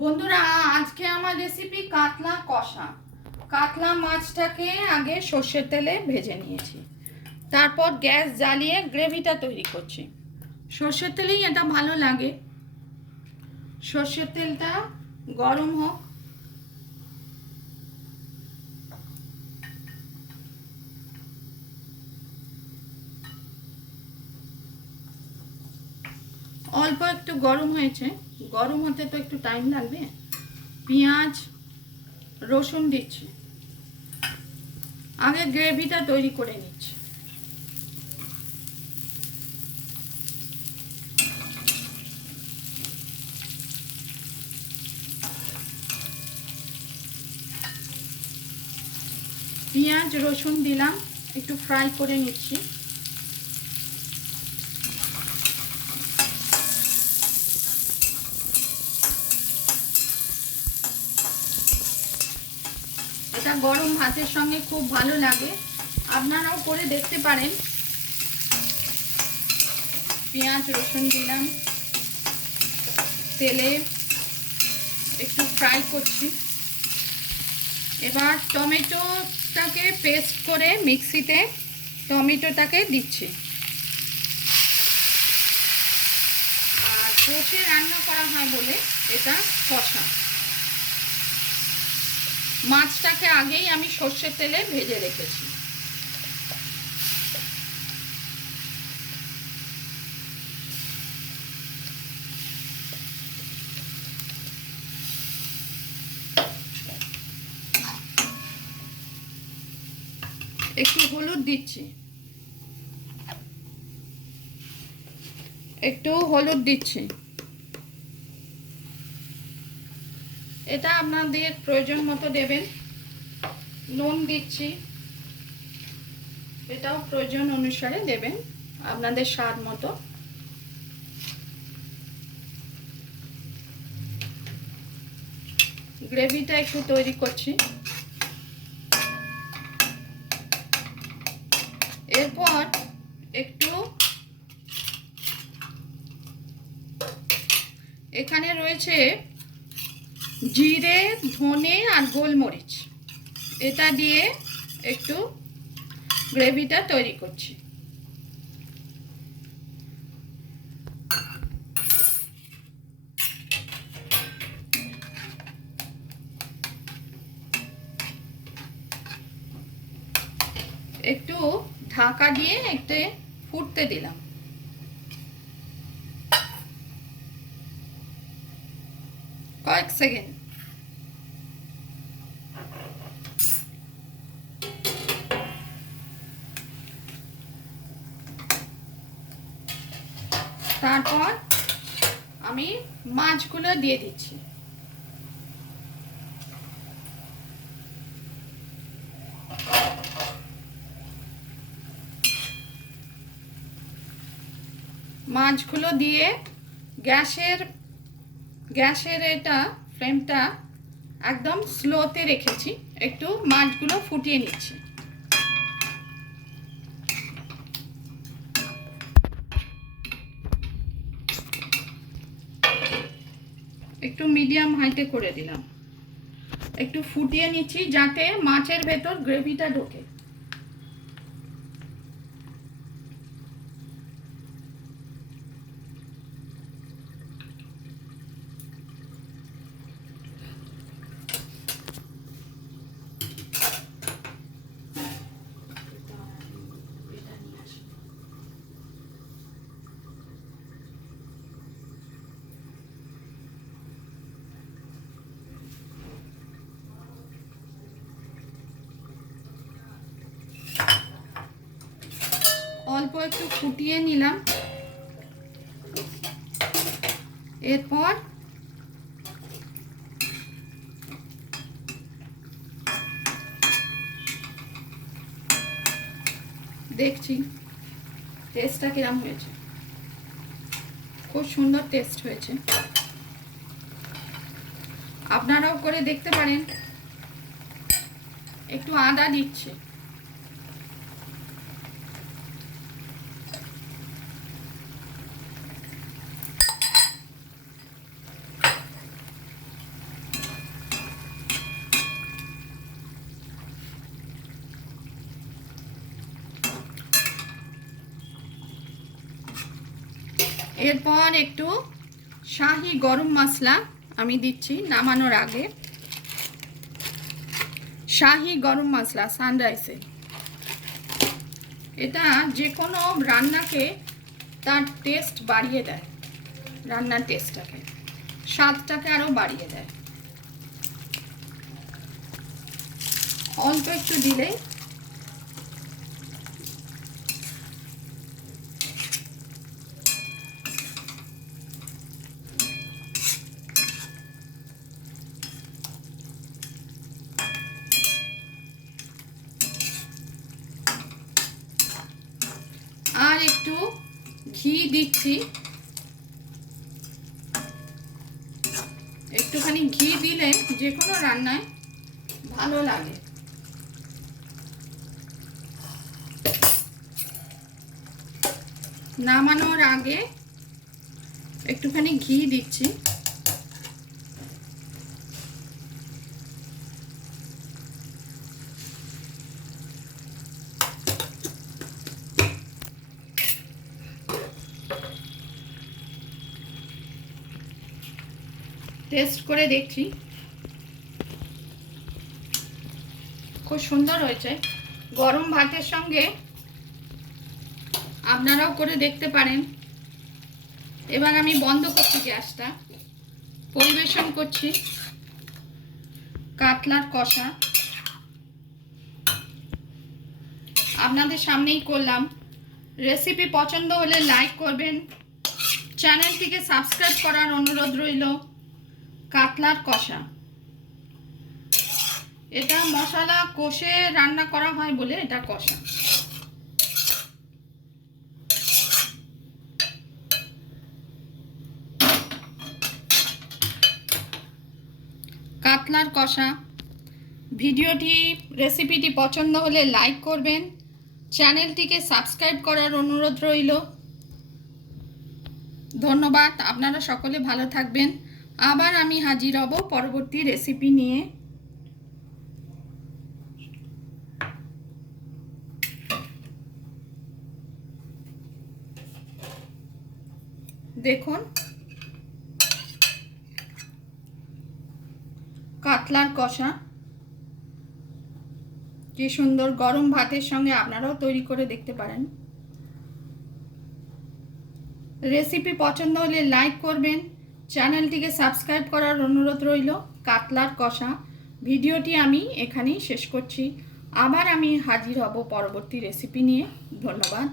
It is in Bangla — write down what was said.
বন্ধুরা, আজকে আমার রেসিপি কাতলা কষা। কাতলা মাছটাকে আগে সর্ষের তেলে ভেজে নিয়েছি, তারপর গ্যাস জ্বালিয়ে গ্রেভিটা তৈরি করছি। সর্ষের তেলেই এটা ভালো লাগে। সর্ষের তেলটা গরম হোক। অল্প একটু গরম হয়েছে, গরম হতে তো একটু টাইম লাগবে। পেঁয়াজ রসুন দিচ্ছি, আগে গ্রেভিটা তৈরি করে নিচ্ছি। পেঁয়াজ রসুন দিলাম, একটু ফ্রাই করে নিচ্ছি। এটা গরম ভাতের সঙ্গে খুব ভালো লাগে, আপনারাও করে দেখতে পারেন। পেঁয়াজ রসুন দিলাম, তেলে একটু ফ্রাই করছি। এবার টমেটোটাকে পেস্ট করে মিক্সিতে টমেটোটাকে দিচ্ছি। আর কষে রান্না করা হয় বলে এটা কষা। মাছটাকে আগেই আমি সর্ষের তেলে ভেজে রেখেছি। একটু হলুদ দিচ্ছি, এটা আপনাদের প্রয়োজন মতো দেবেন। নুন দিচ্ছি, এটাও প্রয়োজন অনুসারে দেবেন, আপনাদের স্বাদ মতো। গ্রেভিটা একটু তৈরি করছি। এরপর একটু এখানে রয়েছে জিরে ধনে আর গোলমরিচ, এটা দিয়ে একটু গ্রেভিটা তৈরি করছি। একটু ঢাকা দিয়ে একটু ফুটতে দিলাম। কয়েক সেকেন্ড। তারপর আমি মাছগুলো দিয়ে দিচ্ছি। মাছগুলো দিয়ে গ্যাসের এটা ফ্লেমটা একদম স্লোতে রেখেছি। একটু মাছগুলো ফুটিয়ে নিচ্ছি। একটু মিডিয়াম হাইতে করে দিলাম, একটু ফুটিয়ে নিচ্ছি যাতে মাছের ভেতর গ্রেভিটা ঢোকে। অল্প একটু ফুটিয়ে নিলাম। এরপর দেখছি টেস্টটা কিরম হয়েছে। খুব সুন্দর টেস্ট হয়েছে, আপনারাও করে দেখতে পারেন। একটু আদা দিচ্ছি, এরপর একটু শাহি গরম মশলা আমি দিচ্ছি নামানোর আগে। শাহি গরম মশলা সানরাইসে, এটা যে কোনো রান্নাকে তার টেস্ট বাড়িয়ে দেয়, রান্নার টেস্টটাকে, স্বাদটাকে আরও বাড়িয়ে দেয়। অল্প একটু দিলেই আর একটু ঘি দিচ্ছি। একটুখানি ঘি দিলে যে কোনো রান্নায় ভালো লাগে। নামানোর আগে একটুখানি ঘি দিচ্ছি। টেস্ট করে দেখছি, খুব সুন্দর হয়েছে। গরম ভাতের সঙ্গে আপনারাও করে দেখতে পারেন। এবার আমি বন্ধ করছি গ্যাসটা, পরিবেশন করছি কাতলার কষা। আপনাদের সামনেই করলাম। রেসিপি পছন্দ হলে লাইক করবেন, চ্যানেলটিকে সাবস্ক্রাইব করার অনুরোধ রইল। কাতলার কষা, এটা মশলা কষে রান্না করা হয় বলে এটা কষা। কাতলার কষা ভিডিওটি, রেসিপিটি পছন্দ হলে লাইক করবেন, চ্যানেলটিকে সাবস্ক্রাইব করার অনুরোধ রইল। ধন্যবাদ, আপনারা সকলে ভালো থাকবেন। আবার আমি হাজির হব পরবর্তী রেসিপি নিয়ে। দেখুন কাতলার কষা কি সুন্দর, গরম ভাতের সঙ্গে আপনারাও তৈরি করে দেখতে পারেন। রেসিপি পছন্দ হলে লাইক করবেন, চ্যানেলটিকে সাবস্ক্রাইব করার অনুরোধ রইল। কাতলার কষা ভিডিওটি আমি এখানেই শেষ করছি। আবার আমি হাজির হব পরবর্তী রেসিপি নিয়ে। ধন্যবাদ।